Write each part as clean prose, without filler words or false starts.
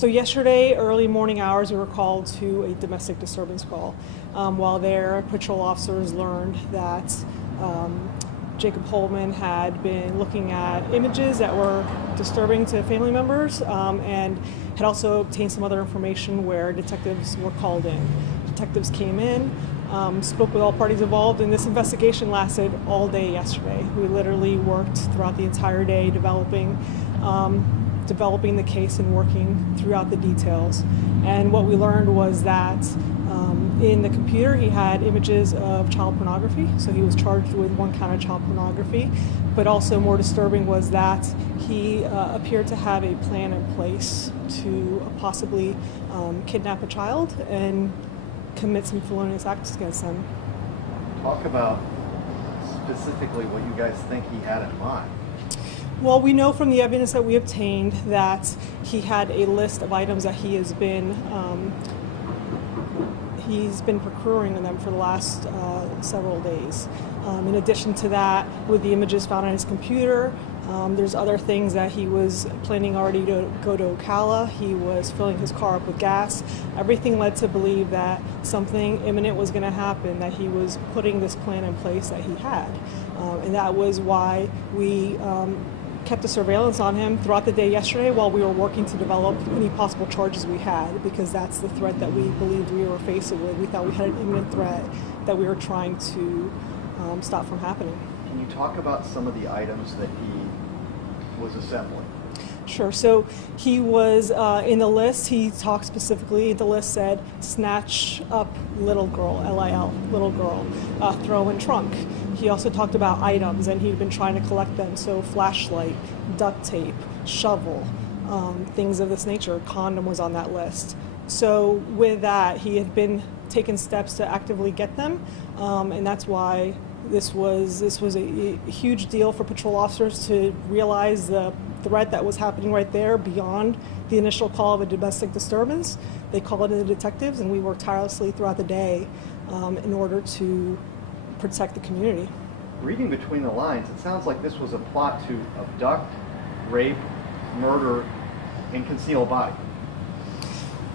So yesterday, early morning hours, we were called to a domestic disturbance call. While there, patrol officers learned that Jacob Holman had been looking at images that were disturbing to family members and had also obtained some other information where detectives were called in. Detectives came in, spoke with all parties involved, and this investigation lasted all day yesterday. We literally worked throughout the entire day developing the case and working throughout the details. And what we learned was that in the computer he had images of child pornography, so he was charged with 1 count of child pornography. But also more disturbing was that he appeared to have a plan in place to possibly kidnap a child and commit some felonious acts against them. Talk about specifically what you guys think he had in mind. Well, we know from the evidence that we obtained that he had a list of items that he's been procuring in them for the last several days. In addition to that, with the images found on his computer, there's other things that he was planning already to go to Ocala. He was filling his car up with gas. Everything led to believe that something imminent was going to happen, that he was putting this plan in place that he had. And that was why we kept the surveillance on him throughout the day yesterday while we were working to develop any possible charges we had, because that's the threat that we believed we were facing with. We thought we had an imminent threat that we were trying to stop from happening. Can you talk about some of the items that he was assembling? Sure. So he was in the list. He talked specifically. The list said "snatch up little girl," LIL, little girl, throw in trunk. He also talked about items, and he'd been trying to collect them. So flashlight, duct tape, shovel, things of this nature. Condom was on that list. So with that, he had been taking steps to actively get them, and that's why this was a huge deal for patrol officers to realize the threat that was happening right there beyond the initial call of a domestic disturbance. They called in the detectives, and we worked tirelessly throughout the day in order to protect the community. Reading between the lines, it sounds like this was a plot to abduct, rape, murder, and conceal a body.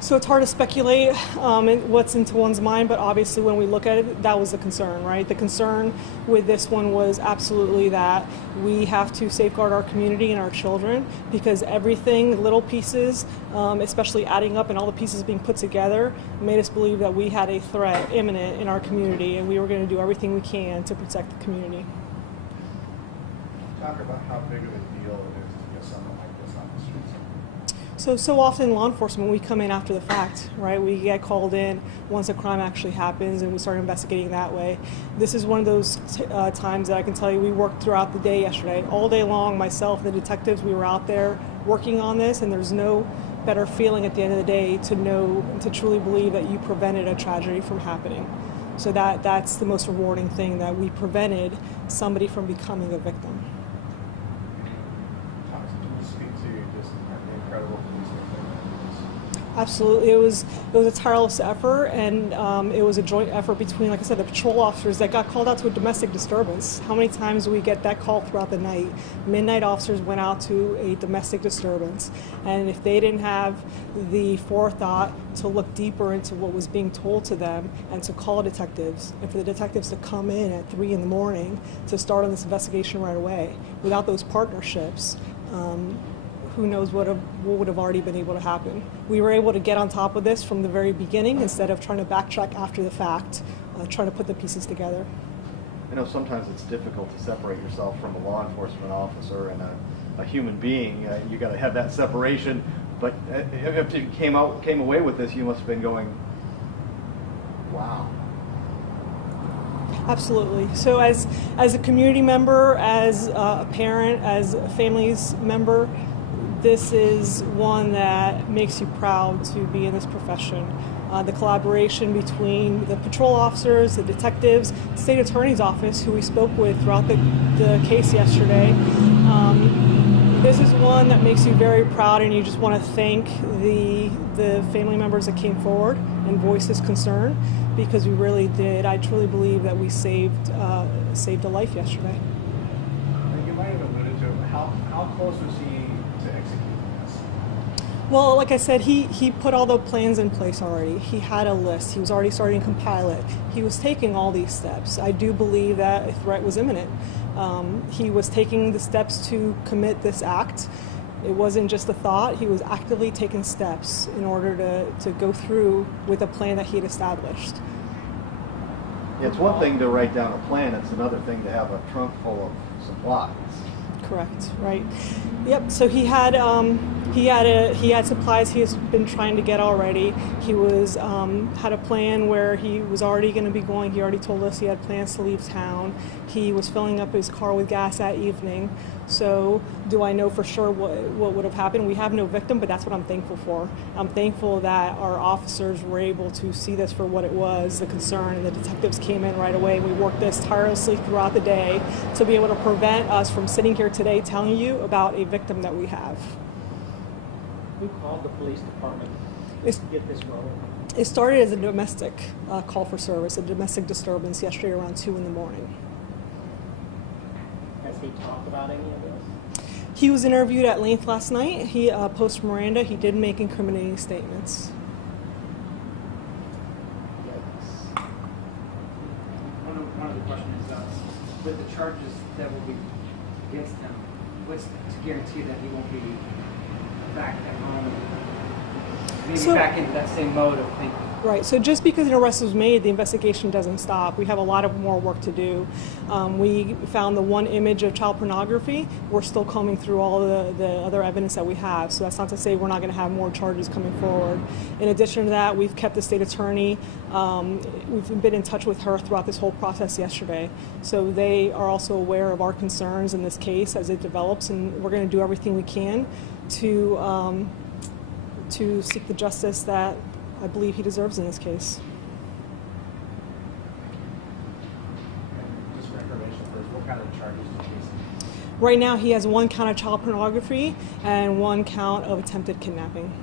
So it's hard to speculate what's into one's mind, but obviously when we look at it, that was the concern, right? The concern with this one was absolutely that we have to safeguard our community and our children, because everything, little pieces, especially adding up and all the pieces being put together, made us believe that we had a threat imminent in our community, and we were going to do everything we can to protect the community. Talk about how big of a deal it is to get someone like this on the streets. So often law enforcement, we come in after the fact, right? We get called in once a crime actually happens, and we start investigating that way. This is one of those times that I can tell you we worked throughout the day yesterday. All day long, myself, the detectives, we were out there working on this, and there's no better feeling at the end of the day to truly believe that you prevented a tragedy from happening. So that's the most rewarding thing, that we prevented somebody from becoming a victim. Absolutely, it was a tireless effort, and it was a joint effort between, like I said, the patrol officers that got called out to a domestic disturbance. How many times do we get that call throughout the night? Midnight officers went out to a domestic disturbance, and if they didn't have the forethought to look deeper into what was being told to them and to call detectives, and for the detectives to come in at 3 in the morning to start on this investigation right away, without those partnerships, who knows what would have already been able to happen. We were able to get on top of this from the very beginning instead of trying to backtrack after the fact, trying to put the pieces together. I know sometimes it's difficult to separate yourself from a law enforcement officer and a human being. You got to have that separation. But if you came away with this, you must have been going, wow. Absolutely. So as a community member, as a parent, as a family's member, this is one that makes you proud to be in this profession. The collaboration between the patrol officers, the detectives, the state attorney's office, who we spoke with throughout the case yesterday. This is one that makes you very proud, and you just want to thank the family members that came forward and voiced this concern, because we really did. I truly believe that we saved a life yesterday. You might have alluded to it, but how close was he to executing this? Well, like I said, he put all the plans in place already. He had a list. He was already starting to compile it. He was taking all these steps. I do believe that a threat was imminent. He was taking the steps to commit this act. It wasn't just a thought. He was actively taking steps in order to go through with a plan that he had established. It's one thing to write down a plan, it's another thing to have a trunk full of supplies. Correct. Right. Yep. So he had supplies he has been trying to get already. He was had a plan where he was already going to be going. He already told us he had plans to leave town. He was filling up his car with gas that evening. So do I know for sure what would have happened? We have no victim, but that's what I'm thankful for. I'm thankful that our officers were able to see this for what it was, the concern, and the detectives came in right away. We worked this tirelessly throughout the day to be able to prevent us from sitting here today telling you about a victim that we have. Who called the police department to get this rolling? It started as a domestic call for service, a domestic disturbance yesterday around 2 in the morning. Has he talked about any of this? He was interviewed at length last night. He post Miranda. He did make incriminating statements. One of the questions is, with the charges that will be against him, what's to guarantee that he won't be back at home, maybe back into that same mode of thinking? Right, so just because an arrest was made, the investigation doesn't stop. We have a lot of more work to do. We found the one image of child pornography. We're still combing through all the other evidence that we have, so that's not to say we're not going to have more charges coming forward. In addition to that, we've kept the state attorney, we've been in touch with her throughout this whole process yesterday. So they are also aware of our concerns in this case as it develops, and we're going to do everything we can to seek the justice that I believe he deserves in this case. Just for information first, what kind of charges do you face? Right now he has 1 count of child pornography and 1 count of attempted kidnapping.